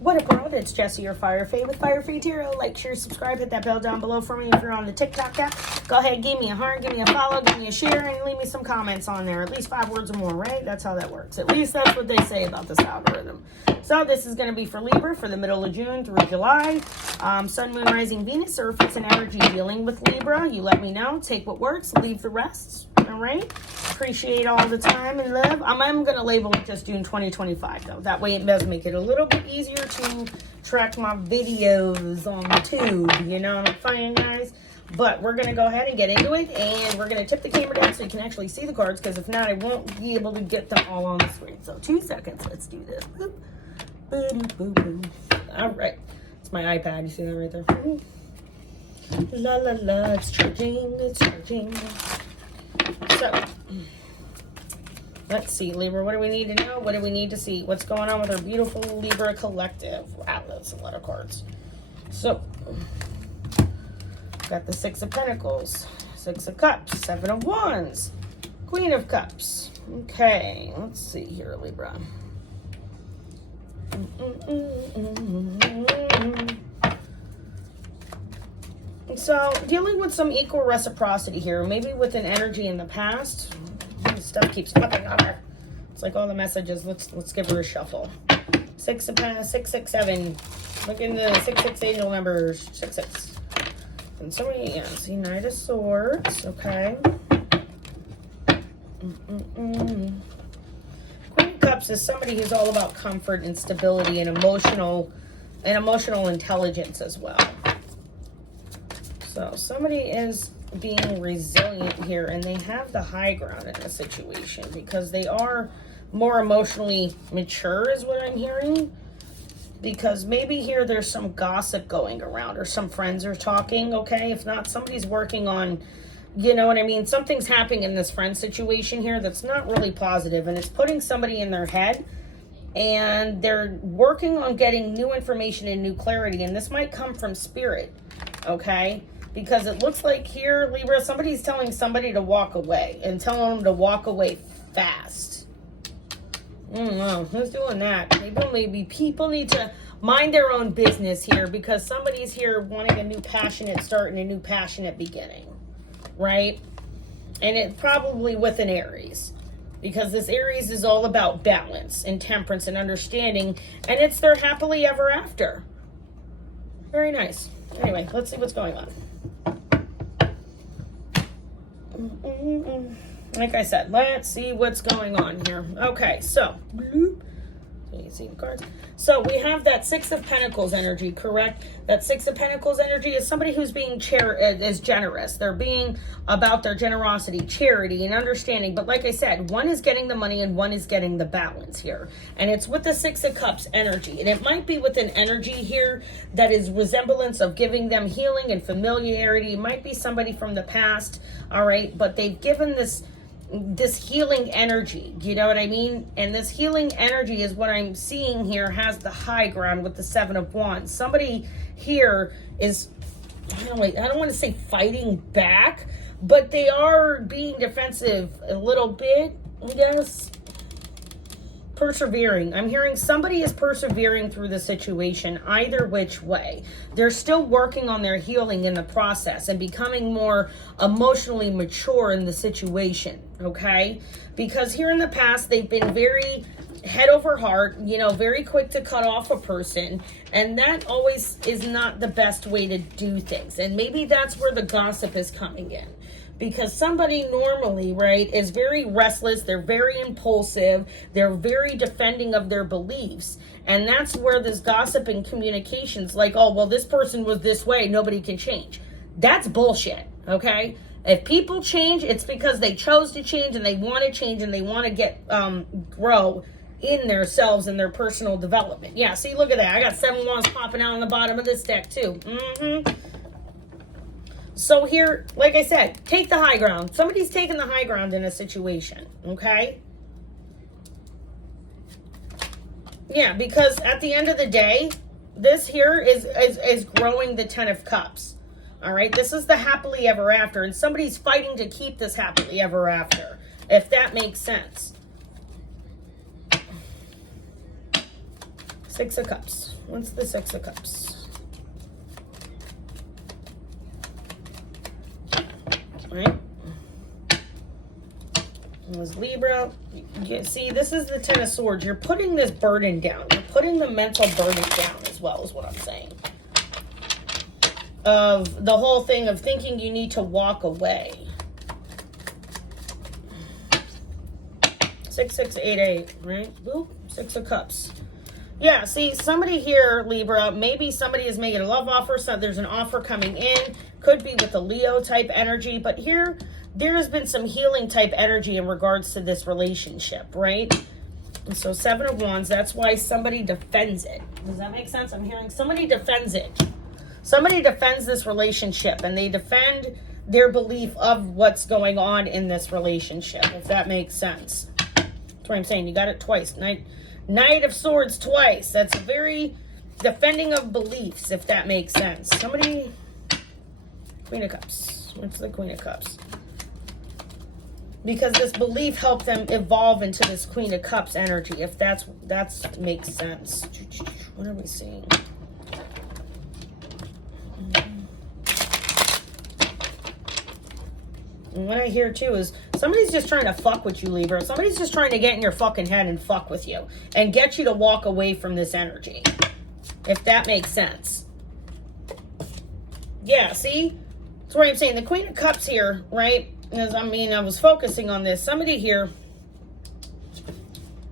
What up, world? It's Jessie, your Fire Fae with firefaetarot. Like, share, subscribe, hit that bell down below for me. If you're on the TikTok app, go ahead, give me a heart, give me a follow, give me a share, and leave me some comments on there. At least 5 words or more, right? That's how that works. At least that's what they say about this algorithm. So this is going to be for Libra for the middle of June through July. Sun, Moon, Rising, Venus, or if it's an energy dealing with Libra, you let me know. Take what works, leave the rest. All right? Appreciate all the time and love. I'm going to label it just June 2025, though. That way it does make it a little bit easier to track my videos on the tube. You know what I'm saying, guys? But we're going to go ahead and get into it, and we're going to tip the camera down so you can actually see the cards, because if not, I won't be able to get them all on the screen. So 2 seconds. Let's do this. Boop. Boop, boop, boop. All right. It's my iPad. You see that right there? La, la, la. It's charging. It's charging. So, let's see, Libra. What do we need to know? What do we need to see? What's going on with our beautiful Libra collective? Wow, that's a lot of cards. So, got the 6 of Pentacles, 6 of Cups, 7 of Wands, Queen of Cups. Okay, let's see here, Libra. So, dealing with some equal reciprocity here, maybe with an energy in the past. This stuff keeps popping on her. It's like all the messages. Let's give her a shuffle. 6 of Pentacles, 6, 6, 7. Look in the 6, 6 angel numbers. 6, 6. And so many, yeah, see, Knight of Swords. Okay. Queen of Cups is somebody who's all about comfort and stability and emotional intelligence as well. So somebody is being resilient here, and they have the high ground in the situation because they are more emotionally mature is what I'm hearing. Because maybe here there's some gossip going around, or some friends are talking, okay? If not, somebody's working on, you know what I mean? Something's happening in this friend situation here that's not really positive, and it's putting somebody in their head, and they're working on getting new information and new clarity, and this might come from spirit, okay? Because it looks like here, Libra, somebody's telling somebody to walk away and telling them to walk away fast. I don't know. Who's doing that? Maybe people need to mind their own business here, because somebody's here wanting a new passionate start and a new passionate beginning, right? And it probably with an Aries, because this Aries is all about balance and temperance and understanding, and it's their happily ever after. Very nice. Anyway, let's see what's going on. Like I said, let's see what's going on here. Okay, so you can see the cards. So we have that 6 of Pentacles energy, correct? That 6 of Pentacles energy is somebody who's being is generous. They're being about their generosity, charity, and understanding. But like I said, one is getting the money and one is getting the balance here. And it's with the 6 of Cups energy. And it might be with an energy here that is resemblance of giving them healing and familiarity. It might be somebody from the past, all right? But they've given this healing energy, you know what I mean? And this healing energy is what I'm seeing here has the high ground with the 7 of Wands. Somebody here is, I don't want to say fighting back, but they are being defensive a little bit, I guess. Persevering. I'm hearing somebody is persevering through the situation either which way. They're still working on their healing in the process and becoming more emotionally mature in the situation, okay? Because here in the past, they've been very head over heart, you know, very quick to cut off a person, and that always is not the best way to do things. And maybe that's where the gossip is coming in. Because somebody normally, right, is very restless, they're very impulsive, they're very defending of their beliefs. And that's where this gossip and communications like, oh, well, this person was this way, nobody can change. That's bullshit, okay? If people change, it's because they chose to change and they want to change and they want to get, grow in themselves and their personal development. Yeah, see, look at that. I got 7 wands popping out on the bottom of this deck, too. So here, like I said, take the high ground. Somebody's taking the high ground in a situation, okay? Yeah, because at the end of the day, this here is growing the 10 of Cups, all right? This is the happily ever after, and somebody's fighting to keep this happily ever after, if that makes sense. Six of Cups. What's the Six of Cups? Right? It was Libra. You see, this is the Ten of Swords. You're putting this burden down. You're putting the mental burden down as well, is what I'm saying. Of the whole thing of thinking you need to walk away. 6688, right? Boop, Six of Cups. Yeah, see, somebody here, Libra, maybe somebody is making a love offer, so there's an offer coming in. Could be with a Leo type energy, but here, there has been some healing type energy in regards to this relationship, right? And so Seven of Wands, that's why somebody defends it. Does that make sense? I'm hearing somebody defends it. Somebody defends this relationship, and they defend their belief of what's going on in this relationship, if that makes sense. That's what I'm saying. You got it twice. Knight of Swords twice. That's very defending of beliefs, if that makes sense. Somebody... Queen of Cups. What's the Queen of Cups? Because this belief helped them evolve into this Queen of Cups energy, if that makes sense. What are we seeing? And what I hear too is somebody's just trying to fuck with you, Libra. Somebody's just trying to get in your fucking head and fuck with you and get you to walk away from this energy, if that makes sense. Yeah, see? That's what I'm saying. The Queen of Cups here, right? Because, I mean, I was focusing on this. Somebody here,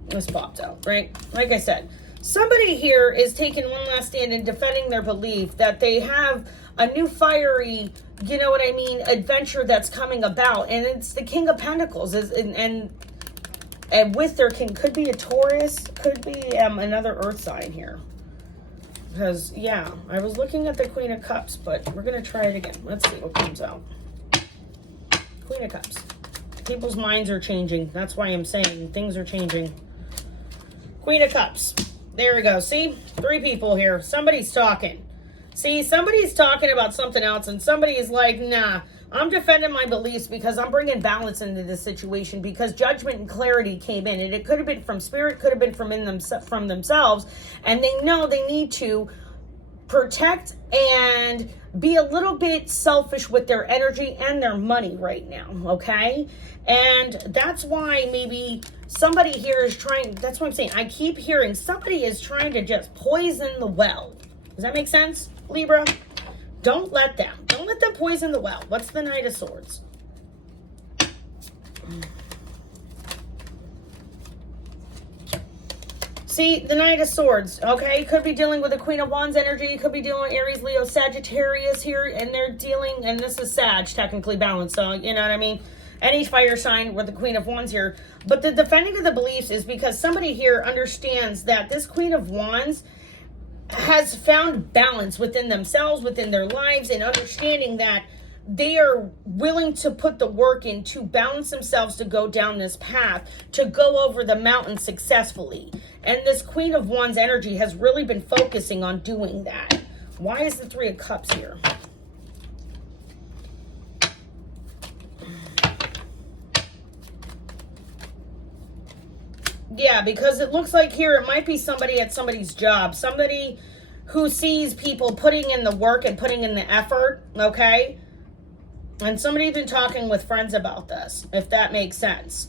this popped out, right? Like I said, somebody here is taking one last stand and defending their belief that they have a new fiery, you know what I mean, adventure that's coming about. And it's the King of Pentacles. And with their king, could be a Taurus, could be another earth sign here. Because, yeah, I was looking at the Queen of Cups, but we're going to try it again. Let's see what comes out. Queen of Cups. People's minds are changing. That's why I'm saying things are changing. Queen of Cups. There we go. See? 3 people here. Somebody's talking. See, somebody's talking about something else, and somebody is like, nah, I'm defending my beliefs because I'm bringing balance into this situation because judgment and clarity came in. And it could have been from spirit, could have been from themselves. And they know they need to protect and be a little bit selfish with their energy and their money right now, okay? And that's why maybe somebody here is trying, that's what I'm saying. I keep hearing somebody is trying to just poison the well. Does that make sense, Libra? Don't let them poison the well. What's the Knight of Swords? See, the Knight of Swords, okay? Could be dealing with the Queen of Wands energy. Could be dealing with Aries, Leo, Sagittarius here. And they're dealing, and this is Sag, technically balanced. So, you know what I mean? Any fire sign with the Queen of Wands here. But the defending of the beliefs is because somebody here understands that this Queen of Wands has found balance within themselves, within their lives, and understanding that they are willing to put the work in to balance themselves to go down this path, to go over the mountain successfully. And this Queen of Wands energy has really been focusing on doing that. Why is the Three of Cups here? Yeah, because it looks like here it might be somebody at somebody's job. Somebody who sees people putting in the work and putting in the effort, okay? And somebody's been talking with friends about this, if that makes sense.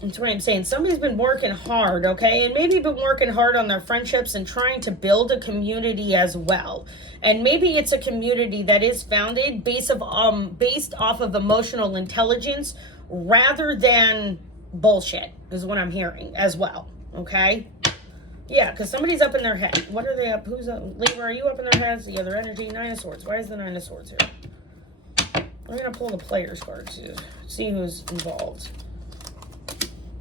That's what I'm saying. Somebody's been working hard, okay? And maybe been working hard on their friendships and trying to build a community as well. And maybe it's a community that is founded based off of emotional intelligence rather than bullshit, is what I'm hearing as well, okay? Yeah, because somebody's up in their head. What are they up? Who's up? Libra, are you up in their heads? The other energy, Nine of Swords. Why is the Nine of Swords here? We're going to pull the players cards to see who's involved.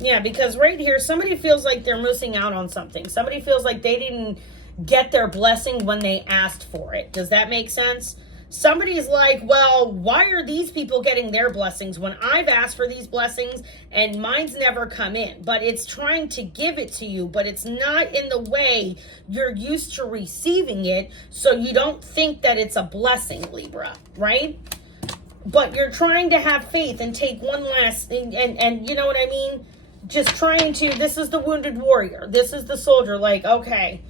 Yeah, because right here, somebody feels like they're missing out on something. Somebody feels like they didn't get their blessing when they asked for it. Does that make sense? Somebody's like, well, why are these people getting their blessings when I've asked for these blessings and mine's never come in? But it's trying to give it to you, but it's not in the way you're used to receiving it, so you don't think that it's a blessing, Libra, right? But you're trying to have faith and take one last thing, and you know what I mean? just trying to, this is the wounded warrior. This is the soldier. Like, okay,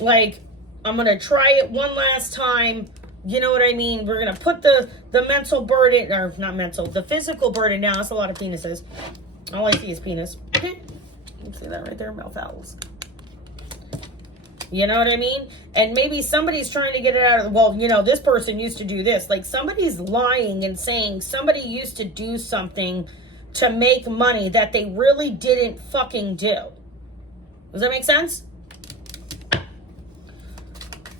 like, I'm going to try it one last time. You know what I mean? We're going to put the mental burden, or not mental, the physical burden down. That's a lot of penises. All I see is penis. You can see that right there, mouth owls. You know what I mean? And maybe somebody's trying to get it out of, well, you know, this person used to do this. Like, somebody's lying and saying somebody used to do something to make money that they really didn't fucking do. Does that make sense?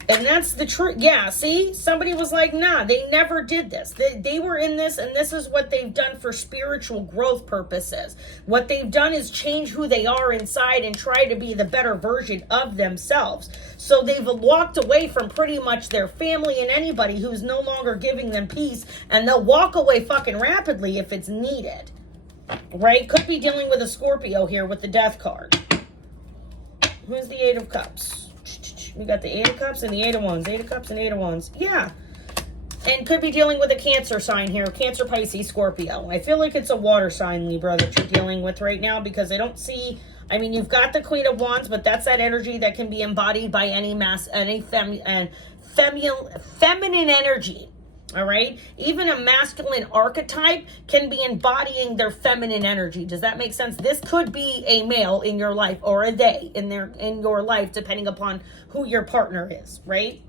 And that's the truth. Yeah, see? Somebody was like, nah, they never did this. They were in this, and this is what they've done for spiritual growth purposes. What they've done is change who they are inside and try to be the better version of themselves. So they've walked away from pretty much their family and anybody who's no longer giving them peace, and they'll walk away fucking rapidly if it's needed. Right? Could be dealing with a Scorpio here with the Death card. Who's the Eight of Cups? We got the Eight of Cups and the Eight of Wands. Eight of Cups and Eight of Wands. Yeah. And could be dealing with a Cancer sign here. Cancer, Pisces, Scorpio. I feel like it's a water sign, Libra, that you're dealing with right now, because I don't see... I mean, you've got the Queen of Wands, but that's that energy that can be embodied by any feminine energy. All right? Even a masculine archetype can be embodying their feminine energy. Does that make sense? This could be a male in your life, or a they in your life, depending upon who your partner is, right?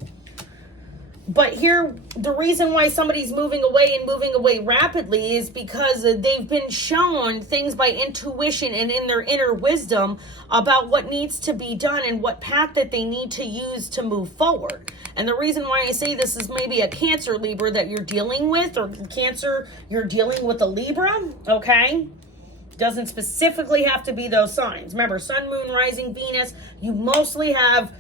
But here, the reason why somebody's moving away rapidly is because they've been shown things by intuition and in their inner wisdom about what needs to be done and what path that they need to use to move forward. And the reason why I say this is maybe a Cancer, Libra, that you're dealing with, or Cancer, you're dealing with a Libra, okay? Doesn't specifically have to be those signs. Remember, Sun, Moon, Rising, Venus, you mostly have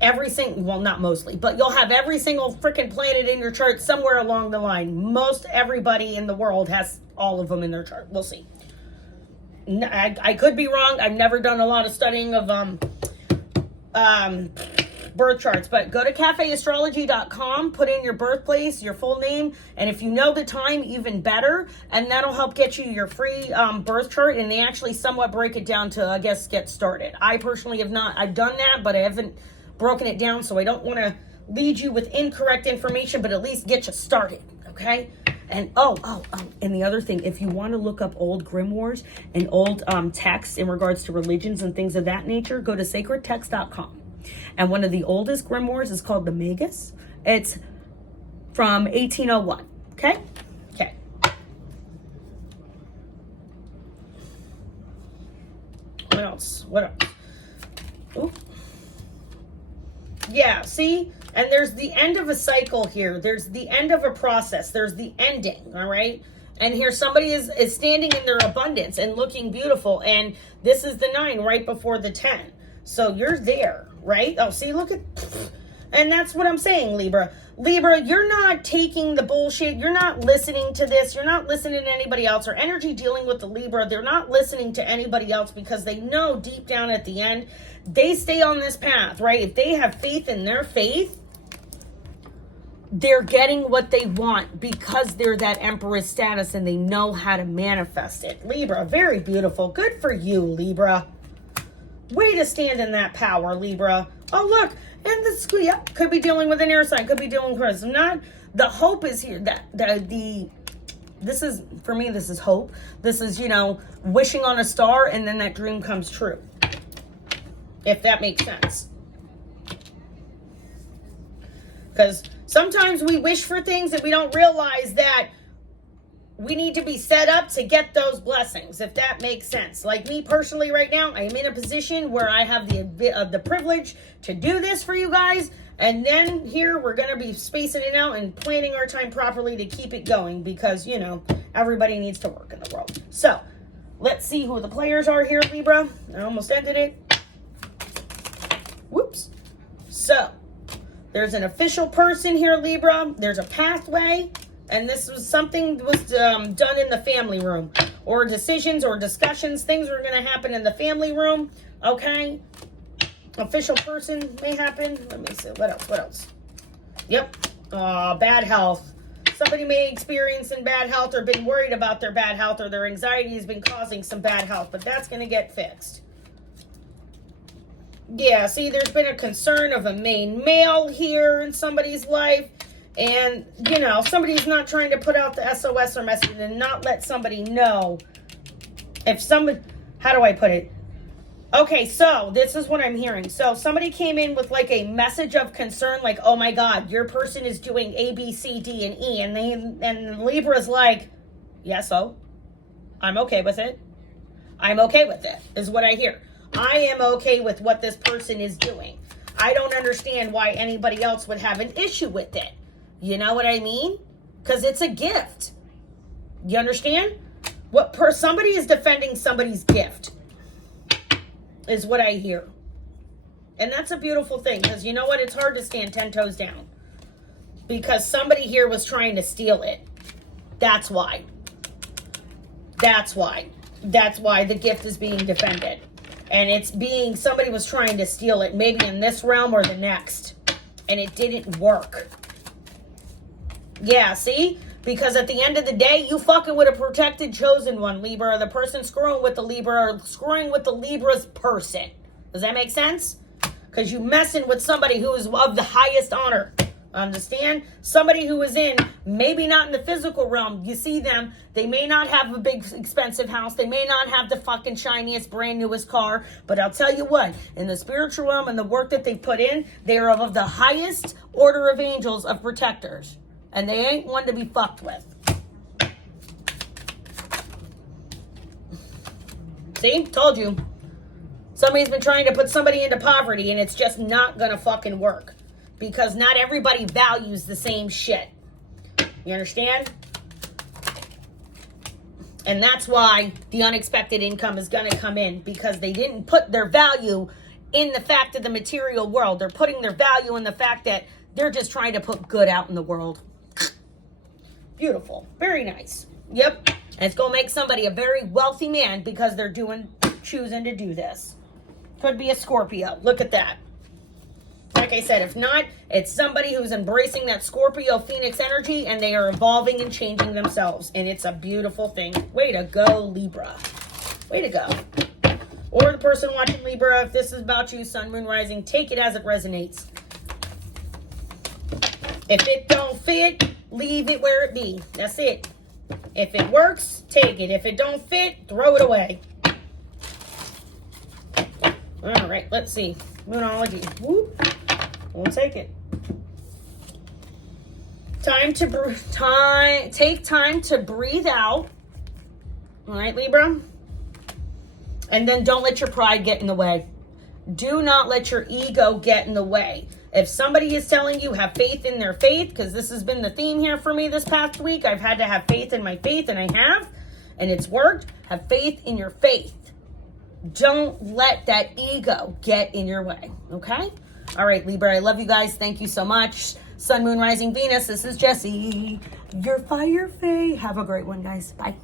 every single, well, not mostly, but you'll have every single freaking planet in your chart somewhere along the line. Most everybody in the world has all of them in their chart. We'll see. I could be wrong. I've never done a lot of studying of birth charts, but go to cafeastrology.com, put in your birthplace, your full name, and if you know the time, even better, and that'll help get you your free birth chart, and they actually somewhat break it down to, I guess, get started. I personally have not, I've done that, but I haven't broken it down, so I don't want to lead you with incorrect information, but at least get you started, okay? And and the other thing, if you want to look up old grimoires and old texts in regards to religions and things of that nature, go to sacredtext.com. And one of the oldest grimoires is called the Magus. It's from 1801, okay? Okay. What else? What else? Ooh. Yeah, see? And there's the end of a cycle here. There's the end of a process. There's the ending, all right? And here somebody is standing in their abundance and looking beautiful. And this is the 9 right before the 10. So you're there, right? Oh, see, look at... And that's what I'm saying, Libra. Libra, you're not taking the bullshit. You're not listening to this. You're not listening to anybody else. Or energy dealing with the Libra, they're not listening to anybody else because they know deep down at the end, they stay on this path, right? If they have faith in their faith, they're getting what they want because they're that Empress status and they know how to manifest it. Libra, very beautiful. Good for you, Libra. Way to stand in that power, Libra. Oh, look. And this, yep, could be dealing with an air sign. Could be dealing with not. The hope is here. This is, for me, this is hope. This is, you know, wishing on a star and then that dream comes true. If that makes sense. Because sometimes we wish for things and we don't realize that we need to be set up to get those blessings, if that makes sense. Like me personally right now, I am in a position where I have the privilege to do this for you guys. And then here we're going to be spacing it out and planning our time properly to keep it going because, you know, everybody needs to work in the world. So let's see who the players are here, Libra. I almost ended it. Whoops. So there's an official person here, Libra. There's a pathway. And this was something that was done in the family room. Or decisions or discussions. Things are going to happen in the family room. Okay? Official person may happen. Let me see. What else? What else? Yep. Bad health. Somebody may experience in bad health or been worried about their bad health, or their anxiety has been causing some bad health, but that's going to get fixed. Yeah, see, there's been a concern of a main male here in somebody's life. And, you know, somebody's not trying to put out the SOS or message and not let somebody know. If somebody, how do I put it? Okay, so this is what I'm hearing. So somebody came in with like a message of concern, like, oh my God, your person is doing A, B, C, D, and E. And Libra's like, yeah, so I'm okay with it. I'm okay with it, is what I hear. I am okay with what this person is doing. I don't understand why anybody else would have an issue with it. You know what I mean? Because it's a gift. You understand? Somebody is defending somebody's gift, is what I hear. And that's a beautiful thing, because you know what? It's hard to stand 10 toes down. Because somebody here was trying to steal it. That's why. That's why. That's why the gift is being defended. And it's being, somebody was trying to steal it, maybe in this realm or the next. And it didn't work. Yeah, see? Because at the end of the day, you fucking with a protected chosen one, Libra. Or the person screwing with the Libra, or screwing with the Libra's person. Does that make sense? Because you messing with somebody who is of the highest honor. Understand? Somebody who is in, maybe not in the physical realm. You see them, they may not have a big expensive house. They may not have the fucking shiniest, brand newest car. But I'll tell you what, in the spiritual realm and the work that they put in, they are of the highest order of angels, of protectors. And they ain't one to be fucked with. See? Told you. Somebody's been trying to put somebody into poverty, and it's just not gonna fucking work. Because not everybody values the same shit. You understand? And that's why the unexpected income is gonna come in. Because they didn't put their value in the fact of the material world. They're putting their value in the fact that they're just trying to put good out in the world. Beautiful. Very nice. Yep. And it's going to make somebody a very wealthy man because they're choosing to do this. Could be a Scorpio. Look at that. Like I said, if not, it's somebody who's embracing that Scorpio Phoenix energy, and they are evolving and changing themselves. And it's a beautiful thing. Way to go, Libra. Way to go. Or the person watching Libra, if this is about you, Sun, Moon, Rising, take it as it resonates. If it don't fit, leave it where it be. That's it. If it works, take it. If it don't fit, throw it away. All right, let's see. Moonology. Whoop. We'll take it. Take time to breathe out. All right, Libra? And then don't let your pride get in the way. Do not let your ego get in the way. If somebody is telling you have faith in their faith, because this has been the theme here for me this past week, I've had to have faith in my faith, and I have, and it's worked. Have faith in your faith. Don't let that ego get in your way, okay? All right, Libra, I love you guys. Thank you so much. Sun, Moon, Rising, Venus, this is Jessie, your Fire Fae. Have a great one, guys. Bye.